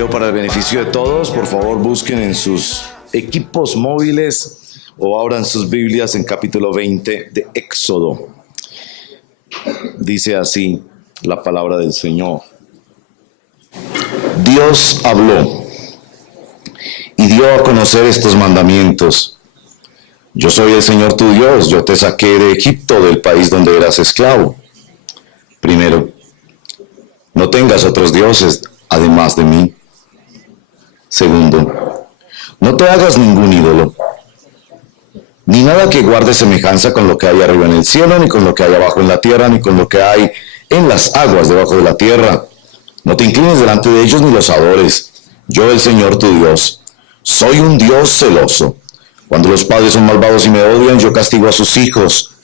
Leo para el beneficio de todos. Por favor, busquen en sus equipos móviles o abran sus Biblias en capítulo 20 de Éxodo. Dice así la palabra del Señor. Dios habló y dio a conocer estos mandamientos. Yo soy el Señor tu Dios, yo te saqué de Egipto, del país donde eras esclavo. Primero, no tengas otros dioses además de mí. Segundo, no te hagas ningún ídolo, ni nada que guarde semejanza con lo que hay arriba en el cielo, ni con lo que hay abajo en la tierra, ni con lo que hay en las aguas debajo de la tierra. No te inclines delante de ellos ni los adores. Yo, el Señor tu Dios, soy un Dios celoso. Cuando los padres son malvados y me odian, yo castigo a sus hijos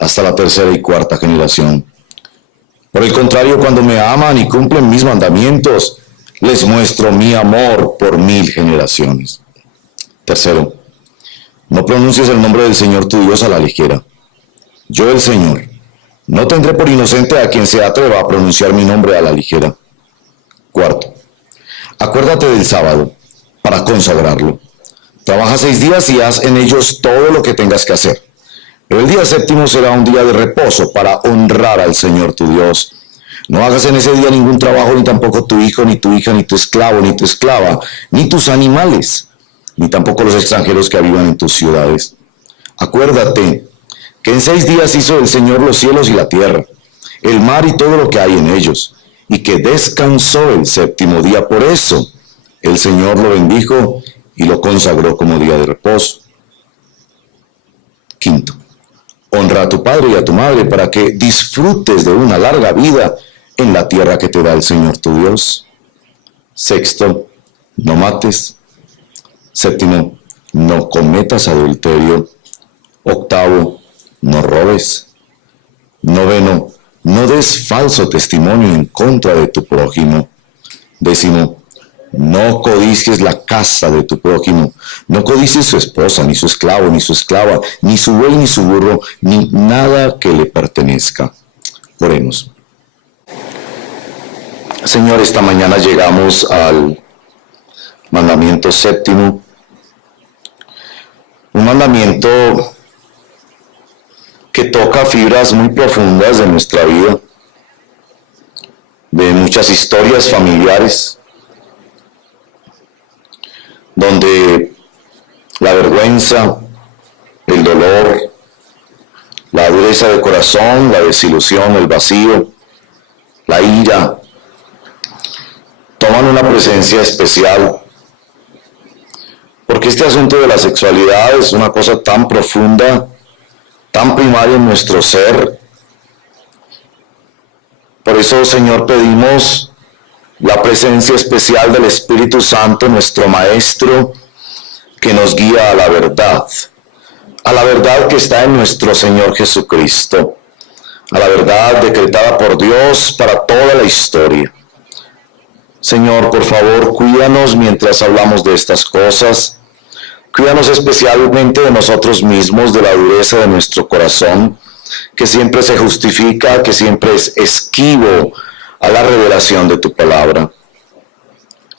hasta la tercera y cuarta generación. Por el contrario, cuando me aman y cumplen mis mandamientos, les muestro mi amor por 1000 generaciones. Tercero, no pronuncies el nombre del Señor tu Dios a la ligera. Yo, el Señor, no tendré por inocente a quien se atreva a pronunciar mi nombre a la ligera. Cuarto, acuérdate del sábado para consagrarlo. Trabaja 6 días y haz en ellos todo lo que tengas que hacer. Pero el día séptimo será un día de reposo para honrar al Señor tu Dios. No hagas en ese día ningún trabajo, ni tampoco tu hijo, ni tu hija, ni tu esclavo, ni tu esclava, ni tus animales, ni tampoco los extranjeros que vivan en tus ciudades. Acuérdate que en 6 días hizo el Señor los cielos y la tierra, el mar y todo lo que hay en ellos, y que descansó el séptimo día. Por eso el Señor lo bendijo y lo consagró como día de reposo. Quinto, honra a tu padre y a tu madre para que disfrutes de una larga vida en la tierra que te da el Señor tu Dios. Sexto, no mates. Séptimo, no cometas adulterio. Octavo, no robes. Noveno, no des falso testimonio en contra de tu prójimo. Décimo, no codicies la casa de tu prójimo. No codicies su esposa, ni su esclavo, ni su esclava, ni su buey, ni su burro, ni nada que le pertenezca. Oremos. Señor, esta mañana llegamos al mandamiento séptimo. Un mandamiento que toca fibras muy profundas de nuestra vida, de muchas historias familiares, donde la vergüenza, el dolor, la dureza de corazón, la desilusión, el vacío, la ira, toman una presencia especial, porque este asunto de la sexualidad es una cosa tan profunda, tan primaria en nuestro ser. Por eso, Señor, pedimos la presencia especial del Espíritu Santo, nuestro Maestro, que nos guía a la verdad que está en nuestro Señor Jesucristo, a la verdad decretada por Dios para toda la historia. Señor, por favor, cuídanos mientras hablamos de estas cosas. Cuídanos especialmente de nosotros mismos, de la dureza de nuestro corazón, que siempre se justifica, que siempre es esquivo a la revelación de tu palabra.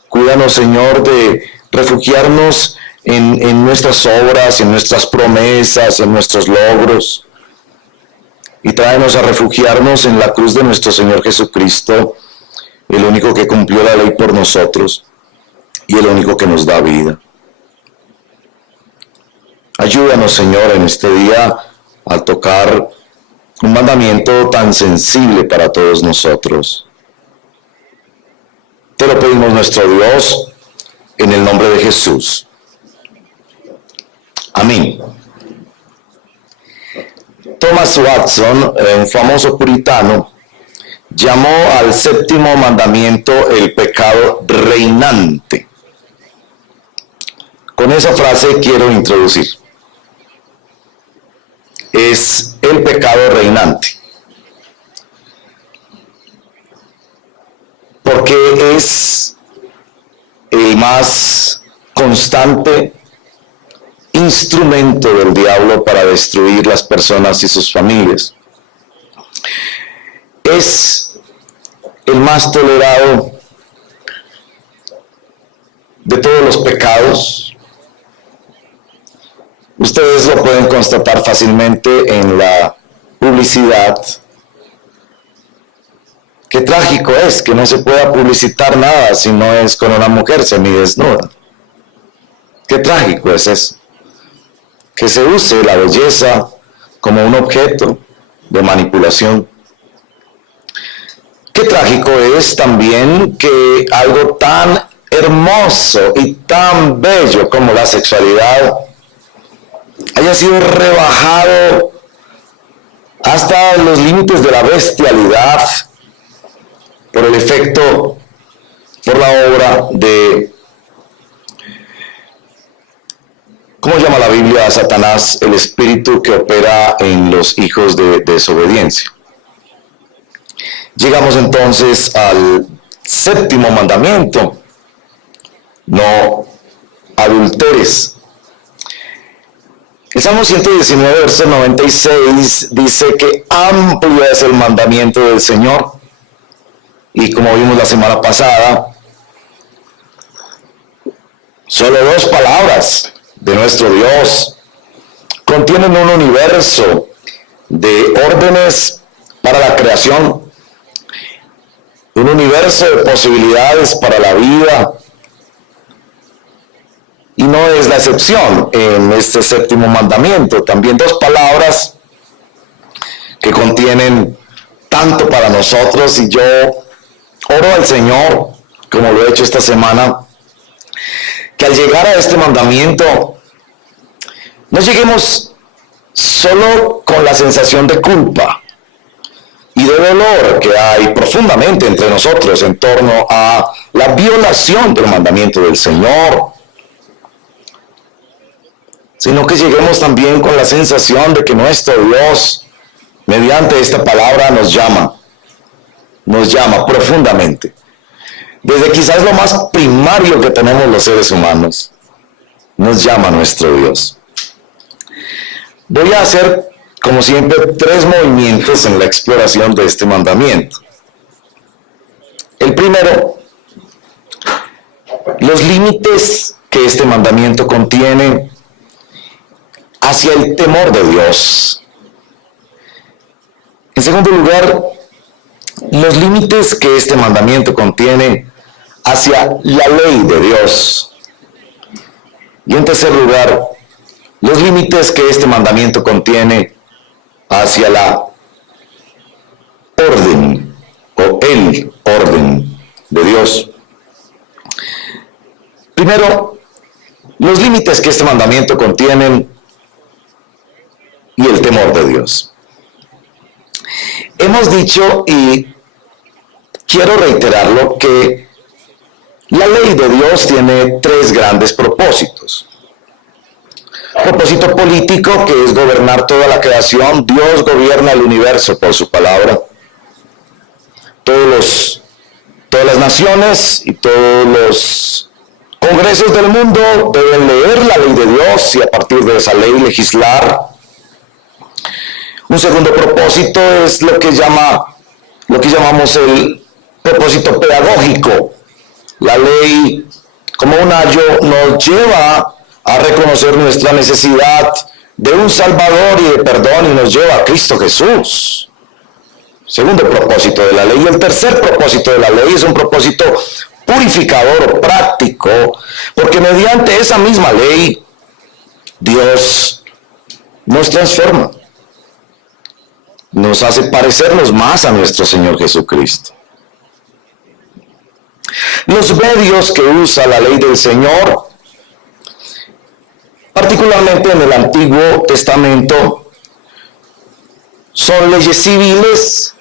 Cuídanos, Señor, de refugiarnos en nuestras obras, en nuestras promesas, en nuestros logros. Y tráenos a refugiarnos en la cruz de nuestro Señor Jesucristo, el único que cumplió la ley por nosotros y el único que nos da vida. Ayúdanos, Señor, en este día a tocar un mandamiento tan sensible para todos nosotros. Te lo pedimos, nuestro Dios, en el nombre de Jesús. Amén. Thomas Watson, un famoso puritano, llamó al séptimo mandamiento el pecado reinante. Con esa frase quiero introducir. Es el pecado reinante. Porque es el más constante instrumento del diablo para destruir las personas y sus familias. Es el más tolerado de todos los pecados. Ustedes lo pueden constatar fácilmente en la publicidad. Qué trágico es que no se pueda publicitar nada si no es con una mujer semidesnuda. Qué trágico es eso. Que se use la belleza como un objeto de manipulación. Qué trágico es también que algo tan hermoso y tan bello como la sexualidad haya sido rebajado hasta los límites de la bestialidad por el efecto, por la obra de, ¿cómo llama la Biblia a Satanás? El espíritu que opera en los hijos de desobediencia. Llegamos entonces al séptimo mandamiento: no adulteres. El Salmo 119, verso 96 dice que amplio es el mandamiento del Señor. Y como vimos la semana pasada, solo 2 palabras de nuestro Dios contienen un universo de órdenes para la creación, un universo de posibilidades para la vida. Y no es la excepción en este séptimo mandamiento. También 2 palabras que contienen tanto para nosotros, y yo oro al Señor, como lo he hecho esta semana, que al llegar a este mandamiento no lleguemos solo con la sensación de culpa y de dolor que hay profundamente entre nosotros en torno a la violación del mandamiento del Señor, sino que lleguemos también con la sensación de que nuestro Dios, mediante esta palabra, nos llama profundamente, desde quizás lo más primario que tenemos los seres humanos. Nos llama nuestro Dios. Voy a hacer, como siempre, 3 movimientos en la exploración de este mandamiento. El primero, los límites que este mandamiento contiene hacia el temor de Dios. En segundo lugar, los límites que este mandamiento contiene hacia la ley de Dios. Y en tercer lugar, los límites que este mandamiento contiene hacia la orden o el orden de Dios. Primero, los límites que este mandamiento contienen y el temor de Dios. Hemos dicho, y quiero reiterarlo, que la ley de Dios tiene 3 grandes propósitos. Propósito político, que es gobernar toda la creación. Dios gobierna el universo por su palabra. Todas las naciones y todos los congresos del mundo deben leer la ley de Dios y a partir de esa ley legislar. Un segundo propósito es lo que llamamos el propósito pedagógico. La ley, como un ayo, nos lleva a reconocer nuestra necesidad de un Salvador y de perdón, y nos lleva a Cristo Jesús. Segundo propósito de la ley. Y el tercer propósito de la ley es un propósito purificador o práctico, porque mediante esa misma ley Dios nos transforma, nos hace parecernos más a nuestro Señor Jesucristo. Los medios que usa la ley del Señor, particularmente en el Antiguo Testamento, son leyes civiles,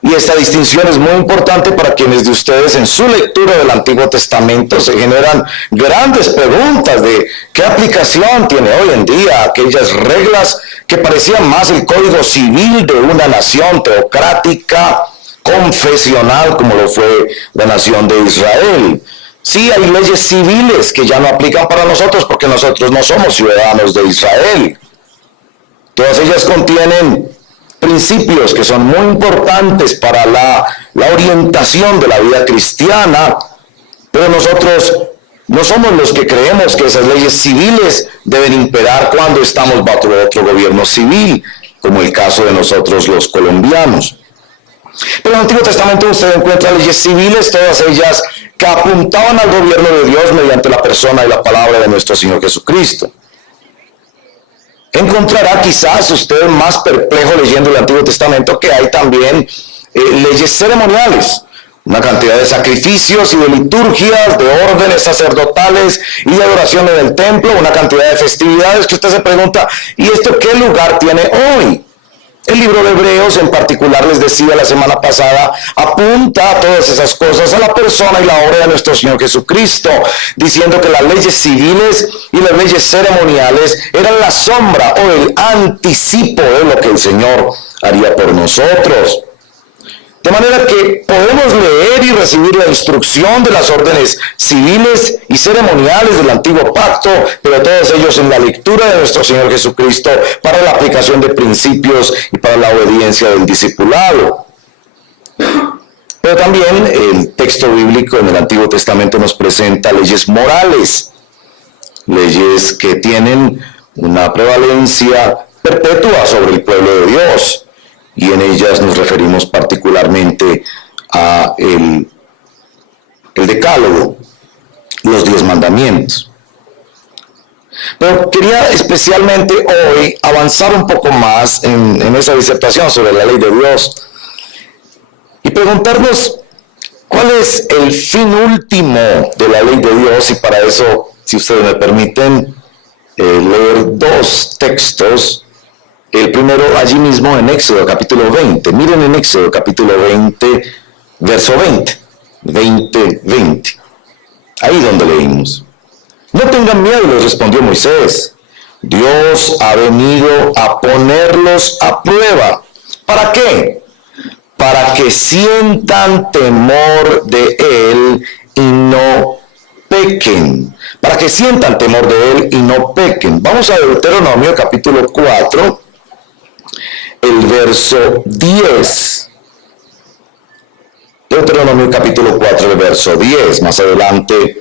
y esta distinción es muy importante para quienes de ustedes en su lectura del Antiguo Testamento se generan grandes preguntas de qué aplicación tiene hoy en día aquellas reglas que parecían más el código civil de una nación teocrática, confesional, como lo fue la nación de Israel. Sí, hay leyes civiles que ya no aplican para nosotros porque nosotros no somos ciudadanos de Israel. Todas ellas contienen principios que son muy importantes para la orientación de la vida cristiana, pero nosotros No somos los que creemos que esas leyes civiles deben imperar cuando estamos bajo otro gobierno civil, como el caso de nosotros los colombianos. Pero en el Antiguo Testamento usted encuentra leyes civiles, todas ellas que apuntaban al gobierno de Dios mediante la persona y la palabra de nuestro Señor Jesucristo. Encontrará quizás usted más perplejo leyendo el Antiguo Testamento que hay también leyes ceremoniales, una cantidad de sacrificios y de liturgias, de órdenes sacerdotales y de adoración en el templo, una cantidad de festividades que usted se pregunta, ¿y esto qué lugar tiene hoy? El libro de Hebreos en particular, les decía la semana pasada, apunta a todas esas cosas, a la persona y la obra de nuestro Señor Jesucristo, diciendo que las leyes civiles y las leyes ceremoniales eran la sombra o el anticipo de lo que el Señor haría por nosotros. De manera que podemos leer y recibir la instrucción de las órdenes civiles y ceremoniales del antiguo pacto, pero todos ellos en la lectura de nuestro Señor Jesucristo para la aplicación de principios y para la obediencia del discipulado. Pero también el texto bíblico en el Antiguo Testamento nos presenta leyes morales, leyes que tienen una prevalencia perpetua sobre el pueblo de Dios. Y en ellas nos referimos particularmente a el decálogo, los 10 mandamientos. Pero quería especialmente hoy avanzar un poco más en esa disertación sobre la ley de Dios y preguntarnos cuál es el fin último de la ley de Dios. Y para eso, si ustedes me permiten, leer 2 textos. El primero allí mismo en Éxodo capítulo 20. Miren en Éxodo capítulo 20, verso 20. 20. Ahí donde leímos. No tengan miedo, les respondió Moisés. Dios ha venido a ponerlos a prueba. ¿Para qué? Para que sientan temor de Él y no pequen. Para que sientan temor de Él y no pequen. Vamos a Deuteronomio capítulo 4. El verso 10. Deuteronomio capítulo 4, el verso 10. Más adelante,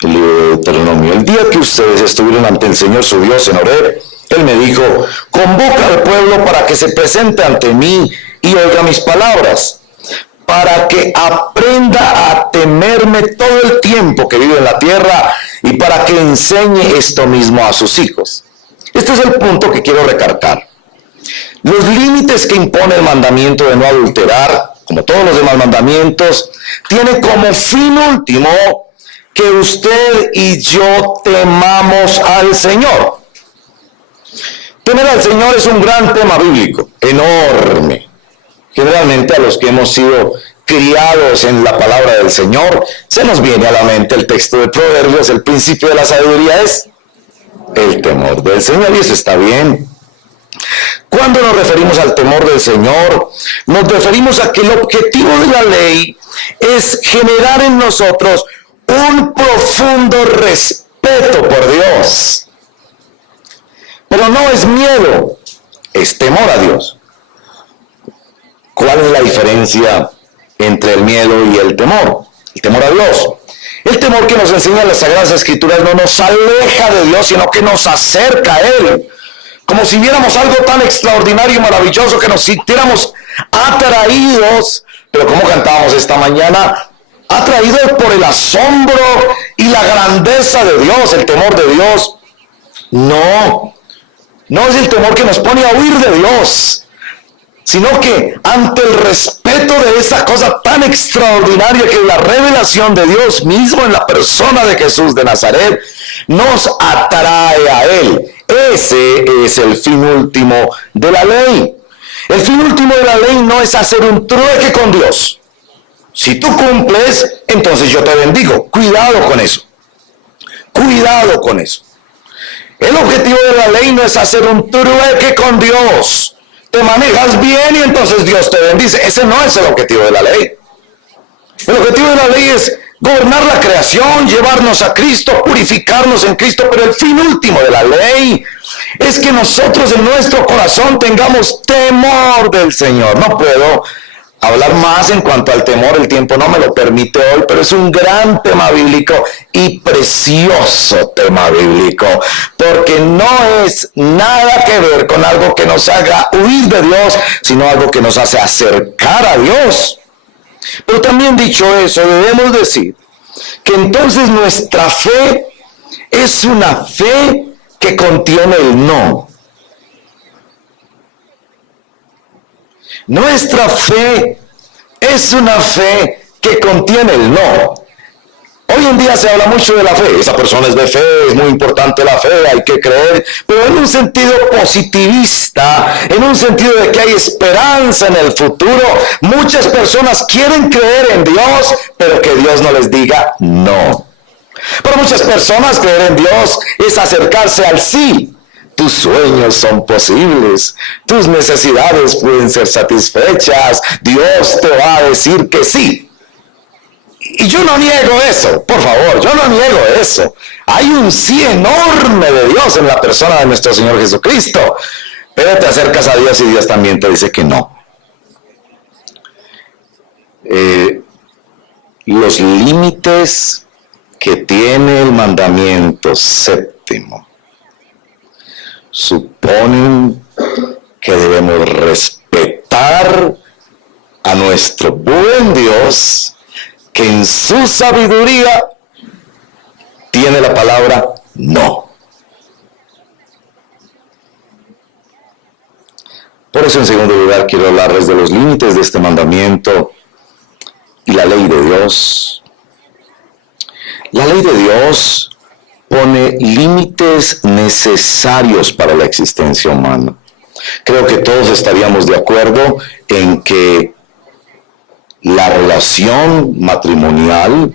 el libro de Deuteronomio. El día que ustedes estuvieron ante el Señor su Dios en Horeb, Él me dijo, convoca al pueblo para que se presente ante mí y oiga mis palabras, para que aprenda a temerme todo el tiempo que vive en la tierra y para que enseñe esto mismo a sus hijos. Este es el punto que quiero recalcar. Los límites que impone el mandamiento de no adulterar, como todos los demás mandamientos, tiene como fin último que usted y yo temamos al Señor. Temer al Señor es un gran tema bíblico, enorme. Generalmente a los que hemos sido criados en la palabra del Señor, se nos viene a la mente el texto de Proverbios, el principio de la sabiduría es el temor del Señor, y eso está bien. Cuando nos referimos al temor del Señor, nos referimos a que el objetivo de la ley es generar en nosotros un profundo respeto por Dios. Pero no es miedo, es temor a Dios. ¿Cuál es la diferencia entre el miedo y el temor? El temor a Dios. El temor que nos enseñan las Sagradas Escrituras no nos aleja de Dios, sino que nos acerca a Él. Como si viéramos algo tan extraordinario y maravilloso que nos sintiéramos atraídos, pero como cantábamos esta mañana, atraídos por el asombro y la grandeza de Dios, el temor de Dios. No es el temor que nos pone a huir de Dios, sino que ante el respeto de esa cosa tan extraordinaria que es la revelación de Dios mismo en la persona de Jesús de Nazaret, nos atrae a Él. Ese es el fin último de la ley. El fin último de la ley no es hacer un trueque con Dios. Si tú cumples, entonces yo te bendigo. Cuidado con eso. Cuidado con eso. El objetivo de la ley no es hacer un trueque con Dios. Te manejas bien y entonces Dios te bendice. Ese no es el objetivo de la ley. El objetivo de la ley es gobernar la creación, llevarnos a Cristo, purificarnos en Cristo, pero el fin último de la ley es que nosotros en nuestro corazón tengamos temor del Señor. No puedo hablar más en cuanto al temor. El tiempo no me lo permite hoy, pero es un gran tema bíblico y precioso tema bíblico, porque no es nada que ver con algo que nos haga huir de Dios, sino algo que nos hace acercar a Dios. Pero también dicho eso, debemos decir que entonces nuestra fe es una fe que contiene el no. Nuestra fe es una fe que contiene el no. Hoy en día se habla mucho de la fe. Esa persona es de fe, es muy importante la fe, hay que creer, pero en un sentido positivista, en un sentido de que hay esperanza en el futuro. Muchas personas quieren creer en Dios, pero que Dios no les diga no. Para muchas personas creer en Dios es acercarse al sí. Tus sueños son posibles, tus necesidades pueden ser satisfechas, Dios te va a decir que sí. Y yo no niego eso, por favor, yo no niego eso. Hay un sí enorme de Dios en la persona de nuestro Señor Jesucristo, pero te acercas a Dios y Dios también te dice que no. Los límites que tiene el mandamiento séptimo suponen que debemos respetar a nuestro buen Dios, que en su sabiduría tiene la palabra no. Por eso, en segundo lugar, quiero hablarles de los límites de este mandamiento y la ley de Dios. La ley de Dios pone límites necesarios para la existencia humana. Creo que todos estaríamos de acuerdo en que la relación matrimonial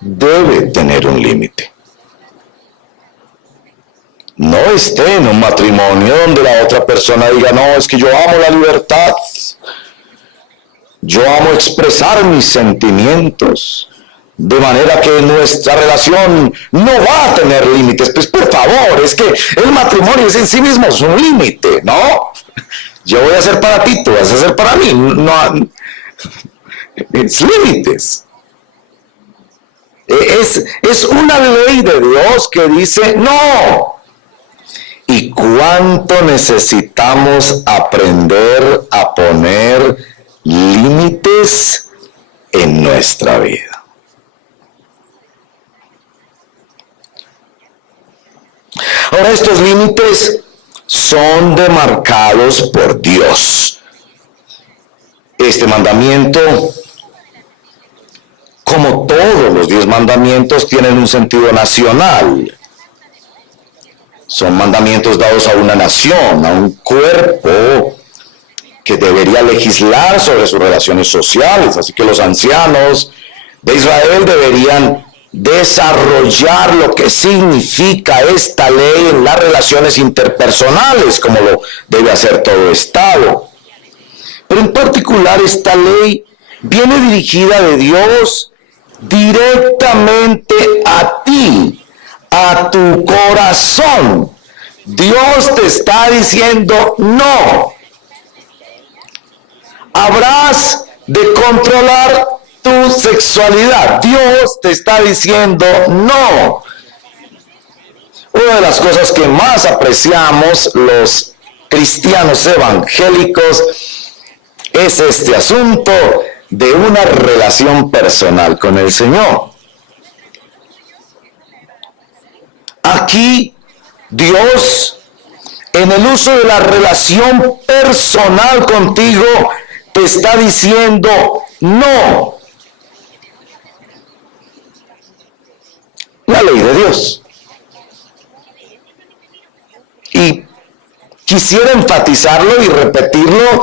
debe tener un límite. No esté en un matrimonio donde la otra persona diga, no, es que yo amo la libertad, yo amo expresar mis sentimientos, de manera que nuestra relación no va a tener límites. Pues por favor, es que el matrimonio es en sí mismo un límite, ¿no? Yo voy a hacer para ti, tú vas a hacer para mí. No, es límites. Es una ley de Dios que dice no. ¿Y cuánto necesitamos aprender a poner límites en nuestra vida? Ahora, estos límites son demarcados por Dios. Este mandamiento, como todos los 10 mandamientos, tienen un sentido nacional. Son mandamientos dados a una nación, a un cuerpo que debería legislar sobre sus relaciones sociales. Así que los ancianos de Israel deberían desarrollar lo que significa esta ley en las relaciones interpersonales, como lo debe hacer todo Estado. Pero en particular esta ley viene dirigida de Dios directamente a ti, a tu corazón. Dios te está diciendo no. Habrás de controlar tu sexualidad. Dios te está diciendo no. Una de las cosas que más apreciamos los cristianos evangélicos es este asunto de una relación personal con el Señor. Aquí Dios, en el uso de la relación personal contigo, te está diciendo no. La ley de Dios. Y quisiera enfatizarlo y repetirlo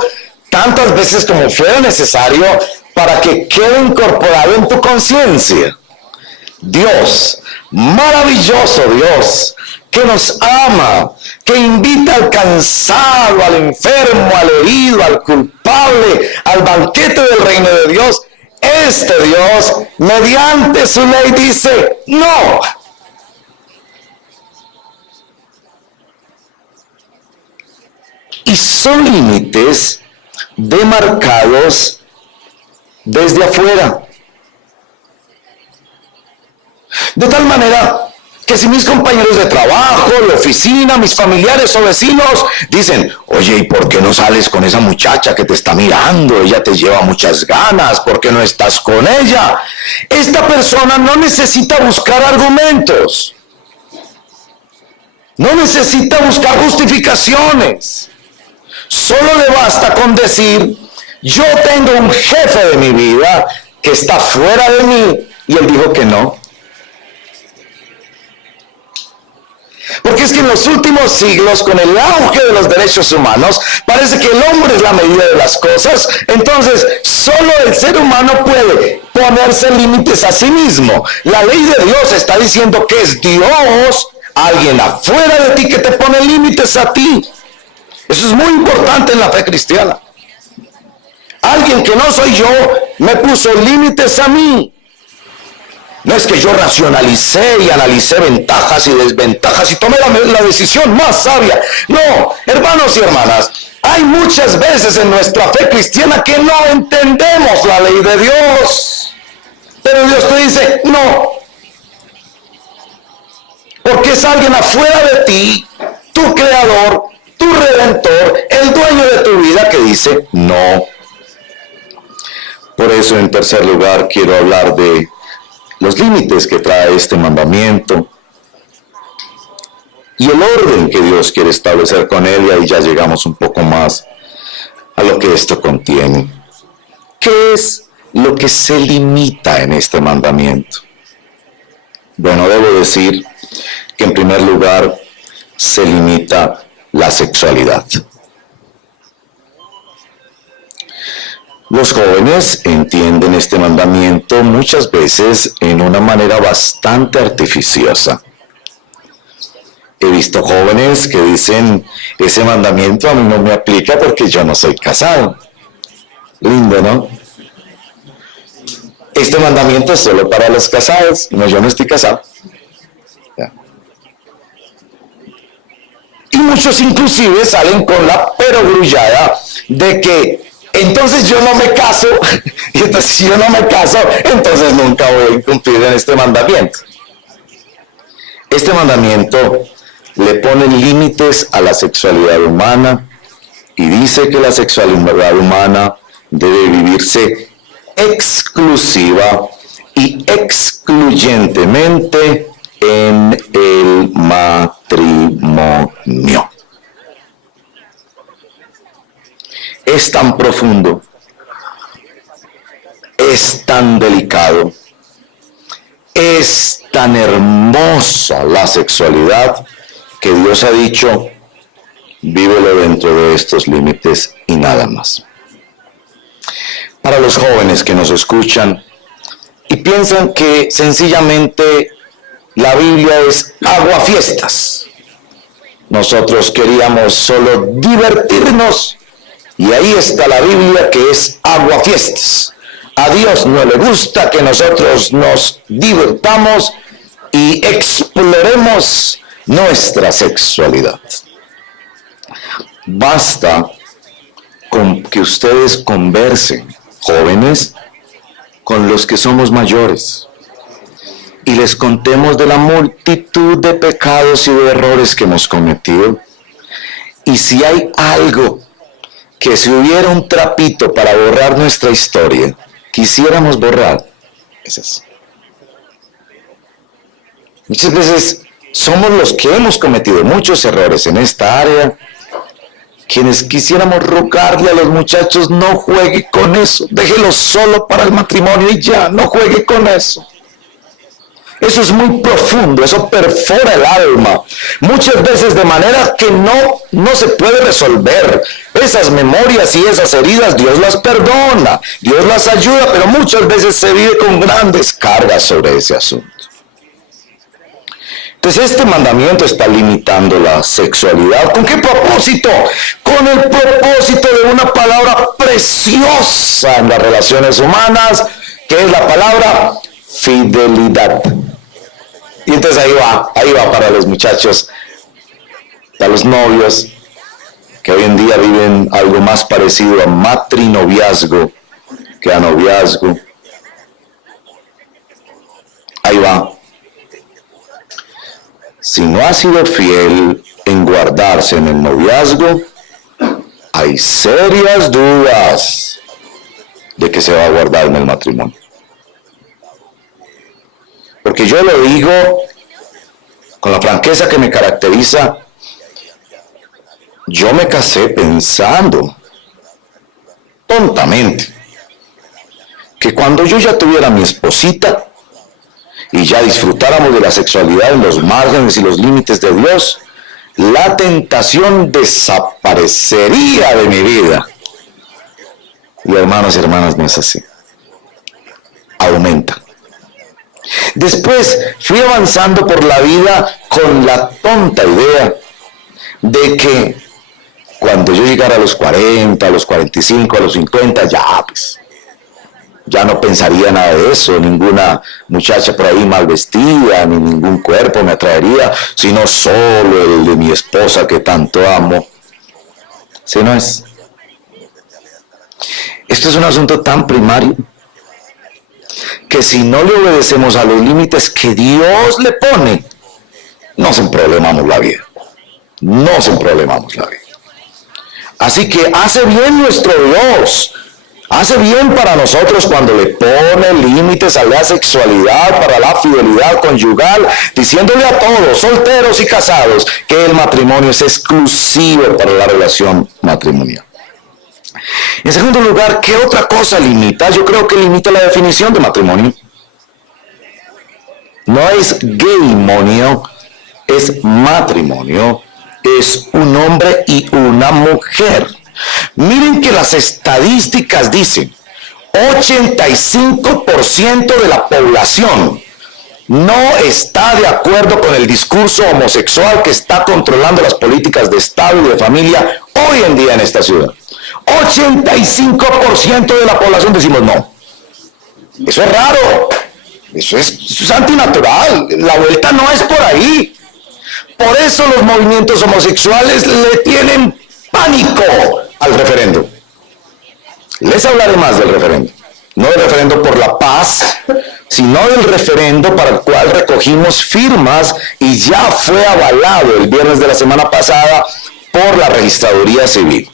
tantas veces como fuera necesario para que quede incorporado en tu conciencia. Dios, maravilloso Dios, que nos ama, que invita al cansado, al enfermo, al herido, al culpable, al banquete del reino de Dios. Este Dios, mediante su ley, dice no. Y son límites demarcados desde afuera. De tal manera que si mis compañeros de trabajo, de oficina, mis familiares o vecinos dicen, oye, ¿y por qué no sales con esa muchacha que te está mirando? Ella te lleva muchas ganas, ¿por qué no estás con ella? Esta persona no necesita buscar argumentos. No necesita buscar justificaciones. Solo le basta con decir, yo tengo un jefe de mi vida que está fuera de mí, y él dijo que no. Porque es que en los últimos siglos, con el auge de los derechos humanos, parece que el hombre es la medida de las cosas. Entonces, solo el ser humano puede ponerse límites a sí mismo. La ley de Dios está diciendo que es Dios, alguien afuera de ti, que te pone límites a ti. Eso es muy importante en la fe cristiana. Alguien que no soy yo me puso límites a mí. No es que yo racionalicé y analicé ventajas y desventajas y tomé la decisión más sabia. No, hermanos y hermanas, hay muchas veces en nuestra fe cristiana que no entendemos la ley de Dios. Pero Dios te dice, no. Porque es alguien afuera de ti, tu creador, tu redentor, el dueño de tu vida, que dice, no. Por eso, en tercer lugar, quiero hablar de los límites que trae este mandamiento y el orden que Dios quiere establecer con él, y ahí ya llegamos un poco más a lo que esto contiene. ¿Qué es lo que se limita en este mandamiento? Bueno, debo decir que en primer lugar se limita la sexualidad. Los jóvenes entienden este mandamiento muchas veces en una manera bastante artificiosa. He visto jóvenes que dicen, ese mandamiento a mí no me aplica porque yo no soy casado. Lindo, ¿no? Este mandamiento es solo para los casados. No, yo no estoy casado. Ya. Y muchos inclusive salen con la perogrullada de que entonces yo no me caso, y entonces si yo no me caso, entonces nunca voy a cumplir en este mandamiento. Este mandamiento le pone límites a la sexualidad humana y dice que la sexualidad humana debe vivirse exclusiva y excluyentemente en el matrimonio. Es tan profundo, es tan delicado, es tan hermosa la sexualidad que Dios ha dicho, vívelo dentro de estos límites y nada más. Para los jóvenes que nos escuchan y piensan que sencillamente la Biblia es aguafiestas, nosotros queríamos solo divertirnos. Y ahí está la Biblia, que es aguafiestas. A Dios no le gusta que nosotros nos divertamos y exploremos nuestra sexualidad. Basta con que ustedes conversen, jóvenes, con los que somos mayores y les contemos de la multitud de pecados y de errores que hemos cometido. Y si hay algo que si hubiera un trapito para borrar nuestra historia, quisiéramos borrar, es eso. Muchas veces somos los que hemos cometido muchos errores en esta área, quienes quisiéramos rogarle a los muchachos, no juegue con eso, déjelo solo para el matrimonio y ya, no juegue con eso. Eso es muy profundo, eso perfora el alma, muchas veces de manera que no se puede resolver. Esas memorias y esas heridas Dios las perdona, Dios las ayuda, pero muchas veces se vive con grandes cargas sobre ese asunto. Entonces este mandamiento está limitando la sexualidad. ¿Con qué propósito? Con el propósito de una palabra preciosa en las relaciones humanas, que es la palabra fidelidad. Y entonces ahí va para los muchachos, para los novios, que hoy en día viven algo más parecido a matrinoviazgo queda noviazgo. Ahí va. Si no ha sido fiel en guardarse en el noviazgo, hay serias dudas de que se va a guardar en el matrimonio. Porque yo lo digo con la franqueza que me caracteriza. Yo me casé pensando, tontamente, que cuando yo ya tuviera mi esposita y ya disfrutáramos de la sexualidad en los márgenes y los límites de Dios, la tentación desaparecería de mi vida. Y hermanos y hermanas, no es así. Aumenta. Después fui avanzando por la vida con la tonta idea de que cuando yo llegara a los 40, a los 45, a los 50, ya no pensaría nada de eso, ninguna muchacha por ahí mal vestida, ni ningún cuerpo me atraería, sino solo el de mi esposa que tanto amo. ¿Sí no es? Esto es un asunto tan primario que si no le obedecemos a los límites que Dios le pone, nos emproblemamos la vida. Nos emproblemamos la vida. Así que hace bien nuestro Dios, hace bien para nosotros cuando le pone límites a la sexualidad, para la fidelidad conyugal, diciéndole a todos, solteros y casados, que el matrimonio es exclusivo para la relación matrimonial. En segundo lugar, ¿qué otra cosa limita? Yo creo que limita la definición de matrimonio. No es gaymonio, es matrimonio. Es un hombre y una mujer. Miren que las estadísticas dicen, 85% de la población no está de acuerdo con el discurso homosexual que está controlando las políticas de Estado y de familia hoy en día en esta ciudad. 85% de la población decimos no. Eso es raro. Eso es antinatural. La vuelta no es por ahí. Por eso los movimientos homosexuales le tienen pánico al referendo. Les hablaré más del referendo. No del referendo por la paz, sino del referendo para el cual recogimos firmas y ya fue avalado el viernes de la semana pasada por la Registraduría Civil.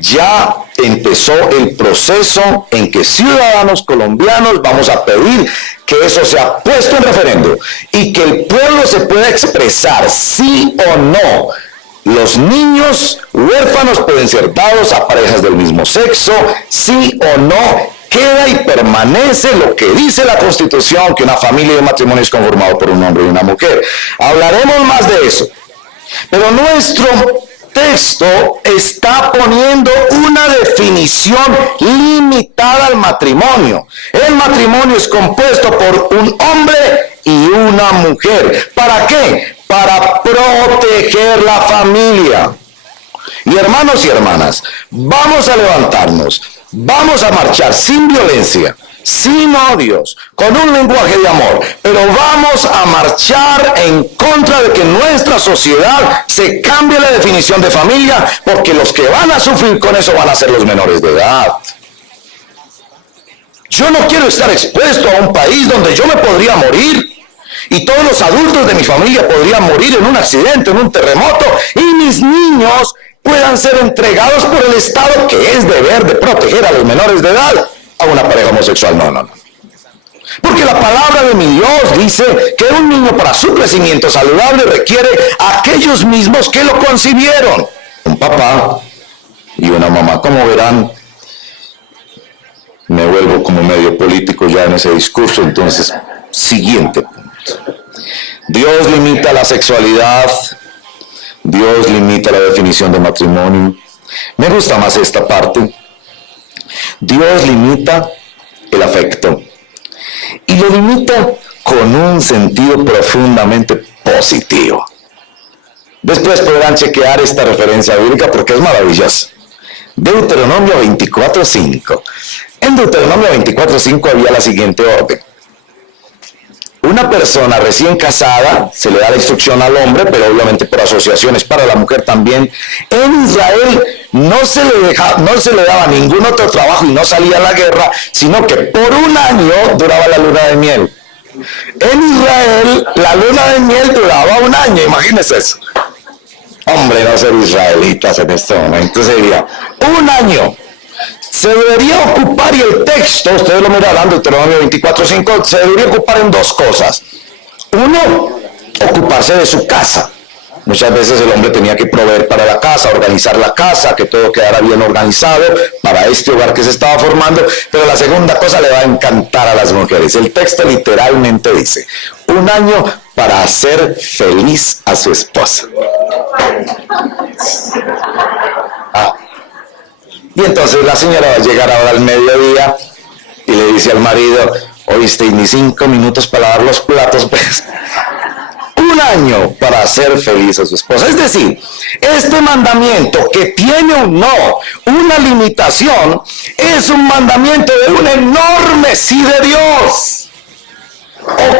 Ya empezó el proceso en que ciudadanos colombianos vamos a pedir que eso sea puesto en referendo y que el pueblo se pueda expresar sí o no. Los niños huérfanos pueden ser dados a parejas del mismo sexo, sí o no. Queda y permanece lo que dice la Constitución, que una familia de matrimonio es conformado por un hombre y una mujer. Hablaremos más de eso. Pero nuestro texto está poniendo una definición limitada al matrimonio. El matrimonio es compuesto por un hombre y una mujer. ¿Para qué? Para proteger la familia. Y hermanos y hermanas, vamos a levantarnos, vamos a marchar sin violencia, sin odios, con un lenguaje de amor, pero vamos a marchar en contra de que en nuestra sociedad se cambie la definición de familia, porque los que van a sufrir con eso van a ser los menores de edad. Yo no quiero estar expuesto a un país donde yo me podría morir y todos los adultos de mi familia podrían morir en un accidente, en un terremoto, y mis niños puedan ser entregados por el Estado, que es deber de proteger a los menores de edad, a una pareja homosexual. No. Porque la palabra de mi Dios dice que un niño para su crecimiento saludable requiere a aquellos mismos que lo concibieron. Un papá y una mamá. Como verán, me vuelvo como medio político ya en ese discurso. Entonces, siguiente punto. Dios limita la sexualidad. Dios limita la definición de matrimonio. Me gusta más esta parte. Dios limita el afecto y lo limita con un sentido profundamente positivo. Después podrán chequear esta referencia bíblica porque es maravillosa. Deuteronomio 24:5. En Deuteronomio 24:5 había la siguiente orden. Una persona recién casada, se le da la instrucción al hombre, pero obviamente por asociaciones para la mujer también, en Israel no se le daba ningún otro trabajo y no salía a la guerra, sino que por un año duraba la luna de miel. En Israel, la luna de miel duraba un año, imagínense eso. Hombre, no ser israelitas en este momento sería un año. Se debería ocupar, y el texto, ustedes lo mirarán, Deuteronomio 24:5, se debería ocupar en dos cosas. Uno, ocuparse de su casa. Muchas veces el hombre tenía que proveer para la casa, organizar la casa, que todo quedara bien organizado para este hogar que se estaba formando. Pero la segunda cosa le va a encantar a las mujeres. El texto literalmente dice, un año para hacer feliz a su esposa. Y entonces la señora va a llegar ahora al mediodía y le dice al marido, oíste, ni 5 minutos para lavar los platos, pues. Un año para hacer feliz a su esposa. Es decir, este mandamiento que tiene un no, una limitación, es un mandamiento de un enorme sí de Dios.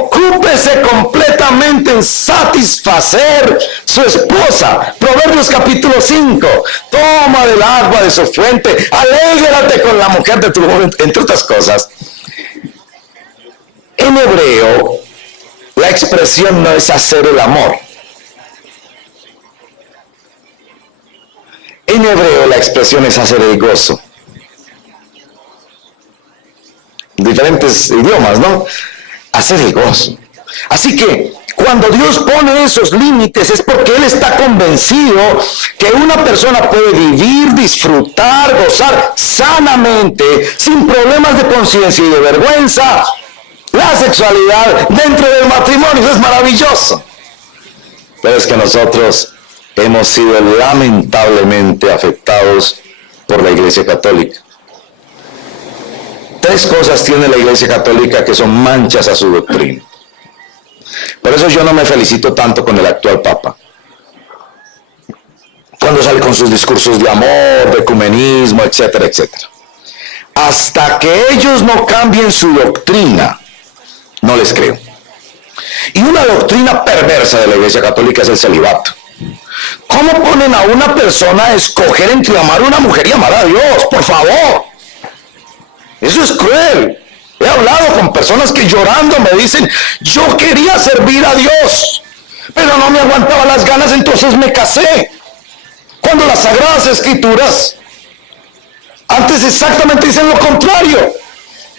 Ocúpese completamente en satisfacer su esposa. Proverbios capítulo 5. Toma del agua de su fuente, alégrate con la mujer de tu mujer, entre otras cosas. En hebreo, la expresión no es hacer el amor. En hebreo la expresión es hacer el gozo. Diferentes idiomas, ¿no? Hacer el gozo. Así que cuando Dios pone esos límites es porque Él está convencido que una persona puede vivir, disfrutar, gozar sanamente, sin problemas de conciencia y de vergüenza, la sexualidad dentro del matrimonio. Eso es maravilloso. Pero es que nosotros hemos sido lamentablemente afectados por la Iglesia Católica. 3 cosas tiene la Iglesia Católica que son manchas a su doctrina. Por eso yo no me felicito tanto con el actual Papa. Cuando sale con sus discursos de amor, de ecumenismo, etcétera, etcétera. Hasta que ellos no cambien su doctrina, no les creo. Y una doctrina perversa de la Iglesia Católica es el celibato. ¿Cómo ponen a una persona a escoger entre amar a una mujer y amar a Dios? Por favor. Eso es cruel. He hablado con personas que llorando me dicen, yo quería servir a Dios, pero no me aguantaba las ganas, entonces me casé. Cuando las Sagradas Escrituras antes exactamente dicen lo contrario.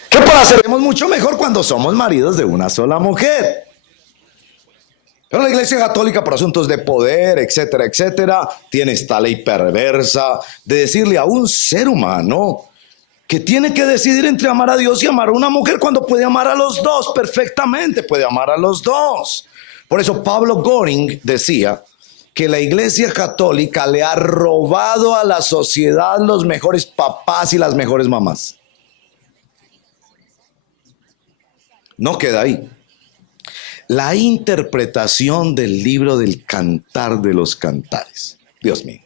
Que para seremos mucho mejor cuando somos maridos de una sola mujer. Pero la Iglesia Católica, por asuntos de poder, etcétera, etcétera, tiene esta ley perversa de decirle a un ser humano que tiene que decidir entre amar a Dios y amar a una mujer cuando puede amar a los dos, perfectamente puede amar a los dos. Por eso Pablo Göring decía que la Iglesia Católica le ha robado a la sociedad los mejores papás y las mejores mamás. No queda ahí. La interpretación del libro del Cantar de los Cantares. Dios mío.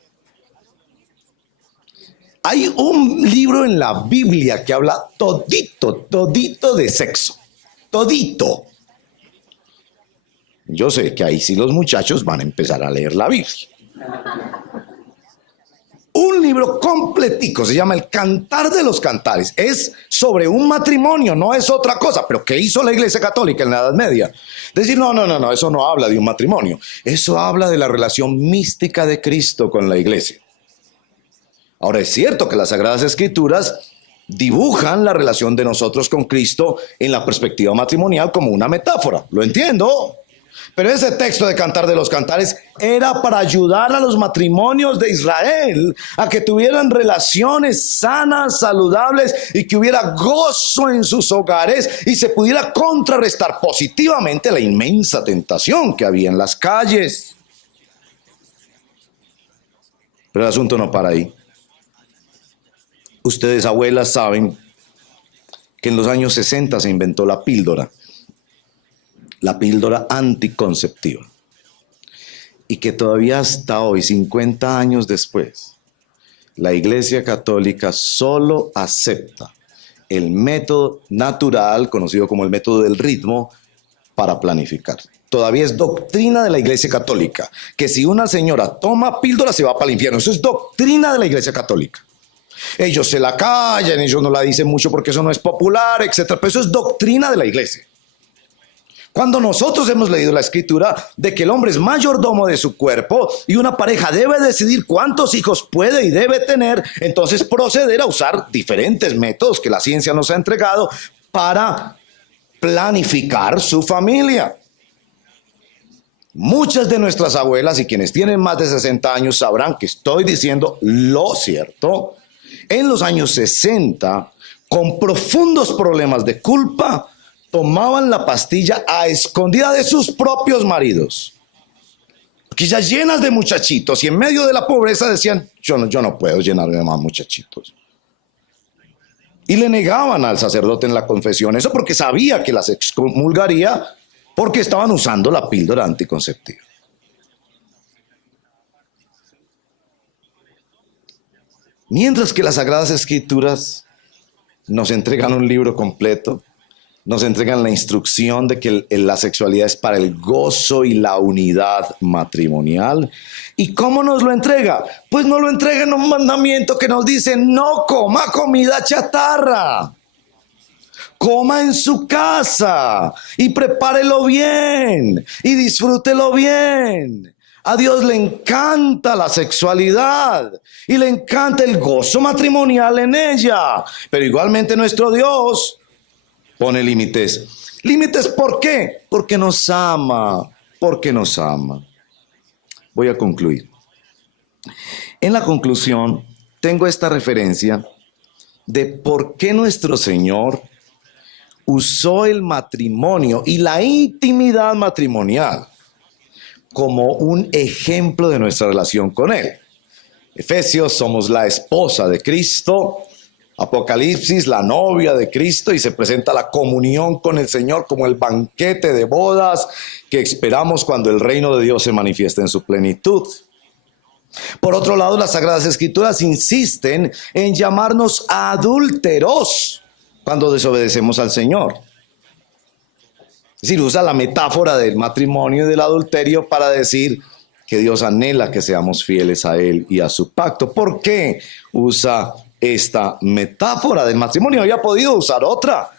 Hay un libro en la Biblia que habla todito de sexo. Todito. Yo sé que ahí sí los muchachos van a empezar a leer la Biblia. Un libro completico, se llama El Cantar de los Cantares. Es sobre un matrimonio, no es otra cosa. Pero ¿qué hizo la Iglesia Católica en la Edad Media? Decir, no, eso no habla de un matrimonio. Eso habla de la relación mística de Cristo con la Iglesia. Ahora, es cierto que las Sagradas Escrituras dibujan la relación de nosotros con Cristo en la perspectiva matrimonial como una metáfora. Lo entiendo. Pero ese texto de Cantar de los Cantares era para ayudar a los matrimonios de Israel a que tuvieran relaciones sanas, saludables y que hubiera gozo en sus hogares y se pudiera contrarrestar positivamente la inmensa tentación que había en las calles. Pero el asunto no para ahí. Ustedes, abuelas, saben que en los años 60 se inventó la píldora anticonceptiva, y que todavía hasta hoy, 50 años después, la Iglesia Católica solo acepta el método natural, conocido como el método del ritmo, para planificar. todavía es doctrina de la Iglesia Católica, que si una señora toma píldora se va para el infierno. Eso es doctrina de la Iglesia Católica. Ellos se la callan, ellos no la dicen mucho porque eso no es popular, etcétera. Pero eso es doctrina de la Iglesia. Cuando nosotros hemos leído la Escritura de que el hombre es mayordomo de su cuerpo y una pareja debe decidir cuántos hijos puede y debe tener, entonces proceder a usar diferentes métodos que la ciencia nos ha entregado para planificar su familia. Muchas de nuestras abuelas y quienes tienen más de 60 años sabrán que estoy diciendo lo cierto. En los años 60, con profundos problemas de culpa, tomaban la pastilla a escondida de sus propios maridos. Porque ya llenas de muchachitos y en medio de la pobreza decían, yo no puedo llenarme de más muchachitos. Y le negaban al sacerdote en la confesión eso porque sabía que las excomulgaría porque estaban usando la píldora anticonceptiva. Mientras que las Sagradas Escrituras nos entregan un libro completo, nos entregan la instrucción de que la sexualidad es para el gozo y la unidad matrimonial. ¿Y cómo nos lo entrega? Pues nos lo entrega en un mandamiento que nos dice, no coma comida chatarra. Coma en su casa y prepárelo bien y disfrútelo bien. A Dios le encanta la sexualidad y le encanta el gozo matrimonial en ella. Pero igualmente nuestro Dios pone límites. ¿Límites por qué? Porque nos ama. Porque nos ama. Voy a concluir. En la conclusión, tengo esta referencia de por qué nuestro Señor usó el matrimonio y la intimidad matrimonial como un ejemplo de nuestra relación con Él. Efesios, somos la esposa de Cristo. Apocalipsis, la novia de Cristo, y se presenta la comunión con el Señor como el banquete de bodas que esperamos cuando el reino de Dios se manifieste en su plenitud. Por otro lado, las Sagradas Escrituras insisten en llamarnos adúlteros cuando desobedecemos al Señor. Es decir, usa la metáfora del matrimonio y del adulterio para decir que Dios anhela que seamos fieles a Él y a su pacto. ¿Por qué usa esta metáfora del matrimonio? Había podido usar otra,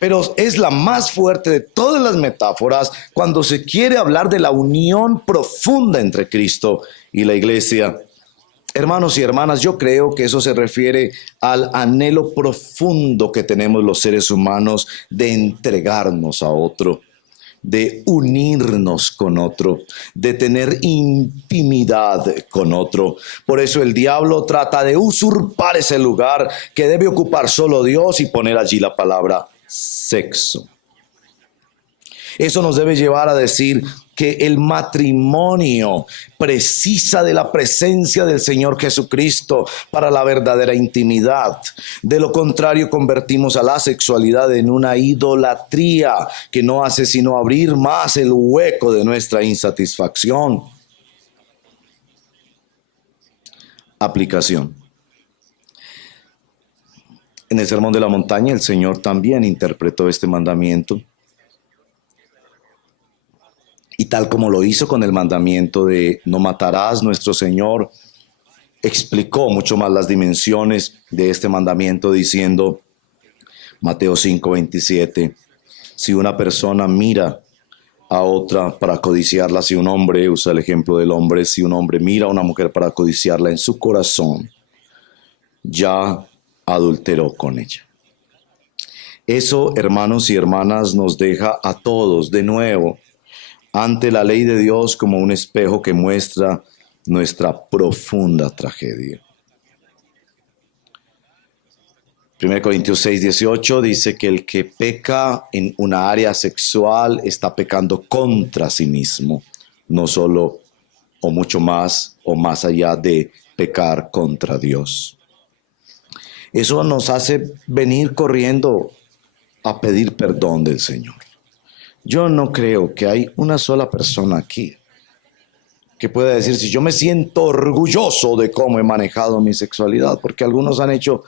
pero es la más fuerte de todas las metáforas cuando se quiere hablar de la unión profunda entre Cristo y la iglesia. Hermanos y hermanas, yo creo que eso se refiere al anhelo profundo que tenemos los seres humanos de entregarnos a otro, de unirnos con otro, de tener intimidad con otro. Por eso el diablo trata de usurpar ese lugar que debe ocupar solo Dios y poner allí la palabra sexo. Eso nos debe llevar a decir que el matrimonio precisa de la presencia del Señor Jesucristo para la verdadera intimidad. De lo contrario, convertimos a la sexualidad en una idolatría que no hace sino abrir más el hueco de nuestra insatisfacción. Aplicación. En el Sermón de la Montaña, el Señor también interpretó este mandamiento. Y tal como lo hizo con el mandamiento de no matarás, nuestro Señor explicó mucho más las dimensiones de este mandamiento diciendo, Mateo 5:27, si una persona mira a otra para codiciarla, si un hombre, usa el ejemplo del hombre, si un hombre mira a una mujer para codiciarla en su corazón, ya adulteró con ella. Eso, hermanos y hermanas, nos deja a todos de nuevo ante la ley de Dios como un espejo que muestra nuestra profunda tragedia. 1 Corintios 6:18 dice que el que peca en una área sexual está pecando contra sí mismo, no solo o mucho más o más allá de pecar contra Dios. Eso nos hace venir corriendo a pedir perdón del Señor. Yo no creo que hay una sola persona aquí que pueda decir si yo me siento orgulloso de cómo he manejado mi sexualidad, porque algunos han hecho,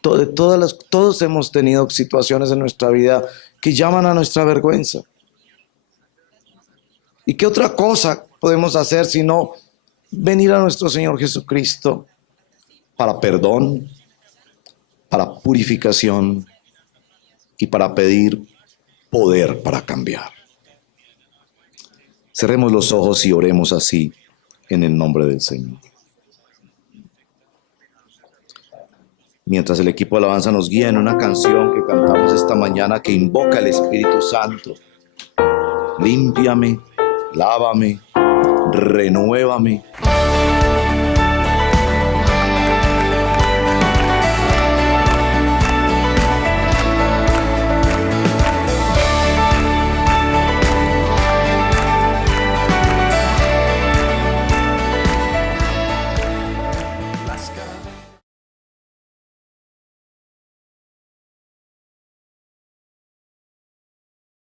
todos hemos tenido situaciones en nuestra vida que llaman a nuestra vergüenza. ¿Y qué otra cosa podemos hacer sino venir a nuestro Señor Jesucristo para perdón, para purificación y para pedir poder para cambiar? Cerremos los ojos y oremos así en el nombre del Señor. Mientras el equipo de alabanza nos guía en una canción que cantamos esta mañana que invoca el Espíritu Santo. Límpiame, lávame, renuévame.